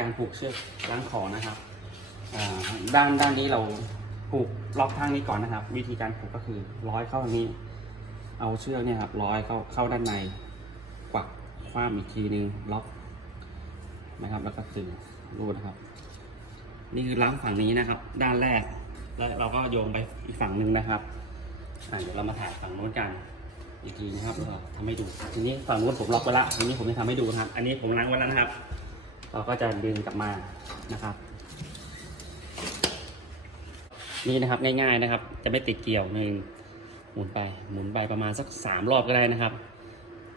การผูกเชือกล้างขอนะครับด้านด้านนี้เราผูกล็อกทางนี้ก่อนนะครับ วิธีการผูกก็คือร้อยเข้าทางนี้ เอาเชือกเนี่ยครับร้อยเข้าเข้าด้านใน กวักคว้ามอีกทีนึงล็อกนะครับ แล้วก็ตึงรูดนะครับ นี่คือล้างฝั่งนี้นะครับ ด้านแรกแล้วเราก็โยงไปอีกฝั่งหนึ่งนะครับเดี๋ยวเรามาถ่ายฝั่งโน้นกันอีกทีนะครับแล้วก็ทำให้ดูทีนี้ฝั่งโน้นผมล็อกไว้ละทีนี้ผมจะทำให้ดูนะครับ อันนี้ผมล้างไว้แล้วนะครับ เราก็จะดึงกลับมานะครับ นี่นะครับง่ายๆนะครับ จะไม่ติดเกี่ยวหนึ่งหมุนไปหมุนไปประมาณสักสามรอบก็ได้นะครับ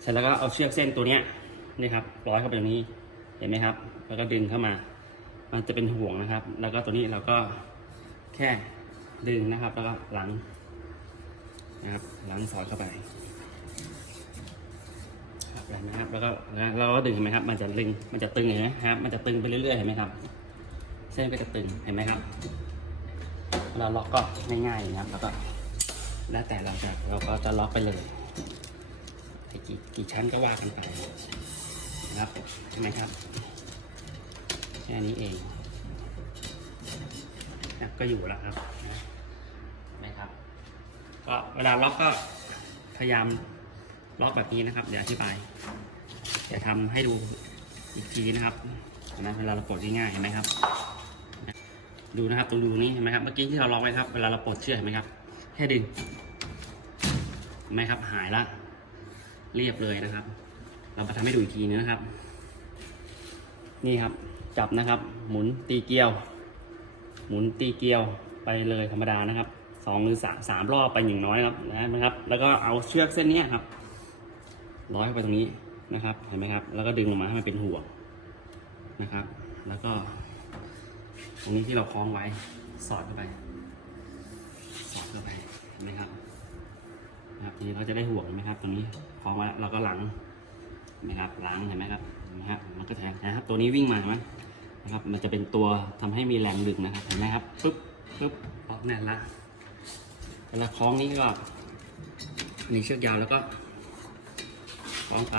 เสร็จแล้วก็เอาเชือกเส้นตัวเนี้ยนี่ครับร้อยเข้าไปตรงนี้เห็นไหมครับ แล้วก็ดึงเข้ามา มันจะเป็นห่วงนะครับ แล้วก็ตัวนี้เราก็แค่ดึงนะครับ แล้วก็หลังนะครับหลังสอดเข้าไป นไหมครับแล้วก็แล้วเราก็ดึงเห็นไหมครับ มันจะตึงมันจะตึงเห็นไหมครับ มันจะตึงไปเรื่อยๆเห็นไหมครับ เส้นก็จะตึงเห็นไหมครับเราล็อกก็ง่ายๆนะครับ แล้วก็แล้วแต่เราจะเราก็จะล็อกไปเลยกี่กี่ชั้นก็ว่ากันไปนะครับเห็นไหมครับแค่นี้เองนะก็อยู่แล้วครับนะเห็นไหมครับ ก็เวลาล็อกก็พยายาม ล็อกแบบนี้นะครับ เดี๋ยวอธิบายจะทำให้ดูอีกทีนะครับนะเวลาเราปลดง่ายๆเห็นไหมครับ ดูนะครับตรงดูนี้เห็นไหมครับเมื่อกี้ที่เราล็อกไว้ครับ เวลาเราปลดเชือกเห็นไหมครับ แค่ดึงเห็นไหมครับหายละ เรียบเลยนะครับ เรามาทำให้ดูอีกทีนึงนะครับ นี่ครับจับนะครับ หมุนตีเกลียว หมุนตีเกลียวไปเลยธรรมดานะครับสองหรือสามสามรอบไปอย่างน้อยครับนะครับ แล้วก็เอาเชือกเส้นนี้ครับ ร้อยเข้าไปตรงนี้นะครับ เห็นไหมครับ แล้วก็ดึงลงมาให้มันเป็นห่วงนะครับ แล้วก็ ตรงนี้ที่เราคล้องไว้ สอดเข้าไป สอดเข้าไป เห็นไหมครับนะครับทีนี้เราจะได้ห่วงไหมครับ ตรงนี้คล้องไว้เราก็หลังเห็นไหมครับหลังเห็นไหมครับเห็นไหมครับมันก็แทงนะครับ ตัวนี้วิ่งมาเห็นไหมนะครับ มันจะเป็นตัวทำให้มีแรงดึงนะครับ เห็นไหมครับปึ๊บปึ๊บล็อกแน่นละเวลาคล้องนี้ก็มีเชือกยาวแล้วก็ คล้องไป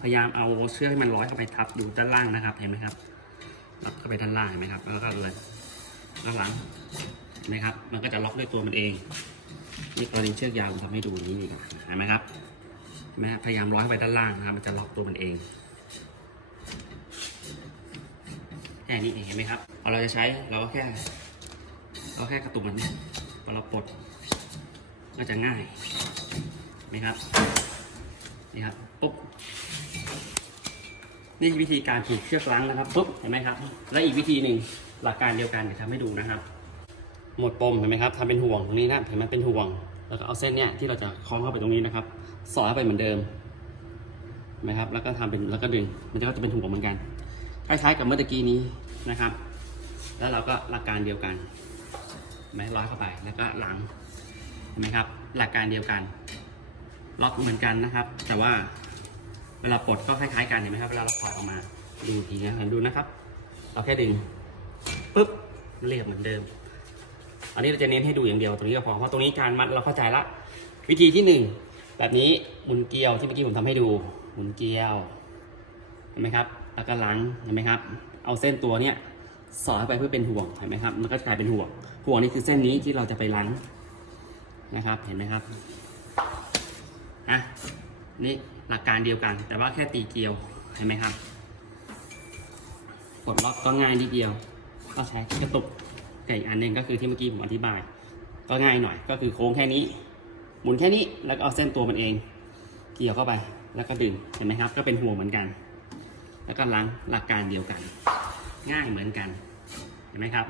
พยายามเอาเชือกให้มันร้อยเข้าไปทับอยู่ด้านล่างนะครับ เห็นไหมครับรับเข้าไปด้านล่างเห็นไหมครับ แล้วก็เลยด้านหลังเห็นไหมครับ มันก็จะล็อกด้วยตัวมันเองนี่กรณีเชือกยาวผมทำให้ดูนี่นี่เห็นไหมครับเห็นไหมครับพยายามร้อยเข้าไปด้านล่างนะครับ มันจะล็อกตัวมันเองแค่นี้เองเห็นไหมครับพอเราจะใช้เราก็แค่ เราแค่กระตุกมันเนี่ยพอเราปลด ก็จะง่ายนไหมครับนี่ครับปุ๊บนี่วิธีการผูกเชือกล้างนะครับปุ๊บเห็นไหมครับ และอีกวิธีหนึ่งหลักการเดียวกันเดี๋ยวทำให้ดูนะครับ หมดปมเห็นไหมครับทำเป็นห่วงตรงนี้นะเห็นไหมเป็นห่วง แล้วก็เอาเส้นเนี่ยที่เราจะคล้องเข้าไปตรงนี้นะครับ สอดเข้าไปเหมือนเดิมเห็นไหมครับแล้วก็ทำเป็นแล้วก็ดึงมันก็จะเป็นห่วงเหมือนกันคล้ายๆกับเมื่อตะกี้นี้นะครับ แล้วเราก็หลักการเดียวกันไหมร้อยเข้าไปแล้วก็หลัง ห็นไหมครับ หลักการเดียวกัน ล็อกเหมือนกันนะครับ แต่ว่าเวลาปลดก็คล้ายๆกันเห็นไหมครับเวลาเราถอดออกมาดูทีนะเห็นดูนะครับ เราแค่ดึงปุ๊บเรียบเหมือนเดิม อันนี้เราจะเน้นให้ดูอย่างเดียวตรงนี้ก็พอเพราะตรงนี้การมัดเราเข้าใจละ วิธีที่หนึ่งแบบนี้หมุนเกลียวที่เมื่อกี้ผมทำให้ดูหมุนเกลียวเห็นไหมครับแล้วก็ล้างเห็นไหมครับ เอาเส้นตัวเนี้ยสอดเข้าไปเพื่อเป็นห่วงเห็นไหมครับมันก็กลายเป็นห่วงห่วงนี่คือเส้นนี้ที่เราจะไปล้าง นะครับ เห็นไหมครับอะนี่หลักการเดียวกัน แต่ว่าแค่ตีเกลียวเห็นไหมครับกดล็อกก็ง่ายนิดเดียว ก็ใช้กระตุกแต่อีกอันหนึ่งก็คือที่เมื่อกี้ผมอธิบาย ก็ง่ายหน่อยก็คือโค้งแค่นี้ หมุนแค่นี้แล้วก็เอาเส้นตัวมันเอง เกี่ยวเข้าไปแล้วก็ดึงเห็นไหมครับ ก็เป็นห่วงเหมือนกัน แล้วก็ล้างหลักการเดียวกัน ง่ายเหมือนกันเห็นไหมครับ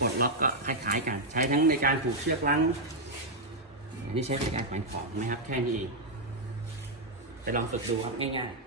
กดล็อกก็คล้ายๆกัน ใช้ทั้งในการผูกเชือกล้าง นี่ใช้ในการแขวนของนไหมครับ แค่นี้เองไปลองฝึกดูครับง่ายๆ